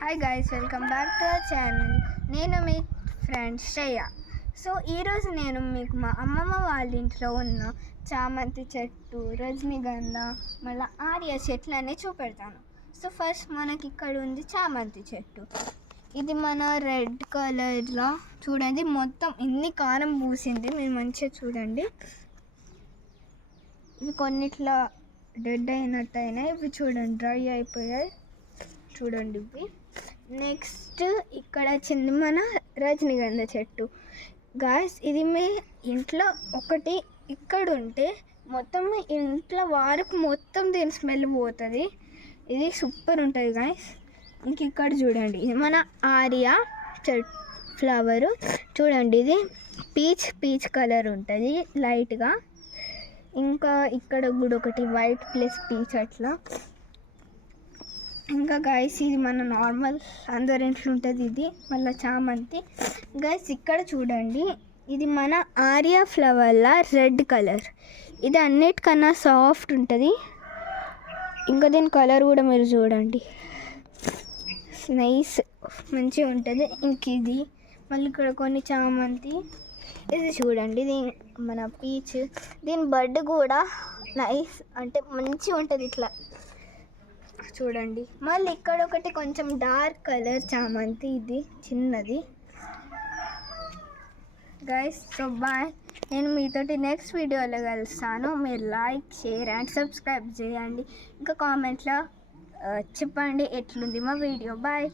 Hi guys, welcome back to our channel. నేను మీ friend Shreya. So ఈరోజు నేను మీకు మా అమ్మమ్మ వాళ్ళ ఇంట్లో ఉన్న చామంతి చెట్టు, రజనీగంధ, మళ్ళీ ఆర్య చెట్లు అన్నీ చూపెడతాను. సో ఫస్ట్ మనకి ఇక్కడ ఉంది చామంతి చెట్టు. ఇది మన రెడ్ కలర్లో చూడండి, మొత్తం ఇన్ని కారం పూసింది. మీరు మంచిగా చూడండి, ఇవి కొన్నిట్లా డెడ్ అయినట్టు అయినాయి. ఇవి చూడండి డ్రై అయిపోయాయి. చూడండి ఇవి. నెక్స్ట్ ఇక్కడ చిన్న మన రజనీగంధ చెట్టు. గాయస్, ఇది మీ ఇంట్లో ఒకటి ఇక్కడ ఉంటే మొత్తం మీ ఇంట్లో వారికి మొత్తం దీని స్మెల్ పోతుంది. ఇది సూపర్ ఉంటుంది గాయస్. ఇంక ఇక్కడ చూడండి, ఇది మన ఆర్య చెట్ ఫ్లవరు. చూడండి, ఇది పీచ్ కలర్ ఉంటుంది లైట్గా. ఇంకా ఇక్కడ కూడా ఒకటి వైట్ ప్లస్ పీచ్ అట్లా. ఇంకా గైస్, ఇది మన నార్మల్ అందరి ఇంట్లో ఉంటుంది. ఇది మళ్ళీ చామంతి. గైస్ ఇక్కడ చూడండి, ఇది మన ఆర్య ఫ్లవర్లా రెడ్ కలర్. ఇది అన్నిటికన్నా సాఫ్ట్ ఉంటుంది. ఇంకా దీని కలర్ కూడా మీరు చూడండి, నైస్ మంచిగా ఉంటుంది. ఇంక ఇది మళ్ళీ ఇక్కడ కొన్ని చామంతి. ఇది చూడండి, ఇది మన పీచ్. దీని బడ్ కూడా నైస్, అంటే మంచిగా ఉంటుంది ఇట్లా. చూడండి, మళ్ళీ ఇక్కడ ఒకటి కొంచెం డార్క్ కలర్ చామంతి, ఇది చిన్నది. గైస్ సో బాయ్, నేను మీతోటి నెక్స్ట్ వీడియోలో కలుస్తాను. మీరు లైక్, షేర్ అండ్ సబ్స్క్రైబ్ చేయండి. ఇంకా కామెంట్లో చెప్పండి ఎట్లుంది మా వీడియో. బాయ్.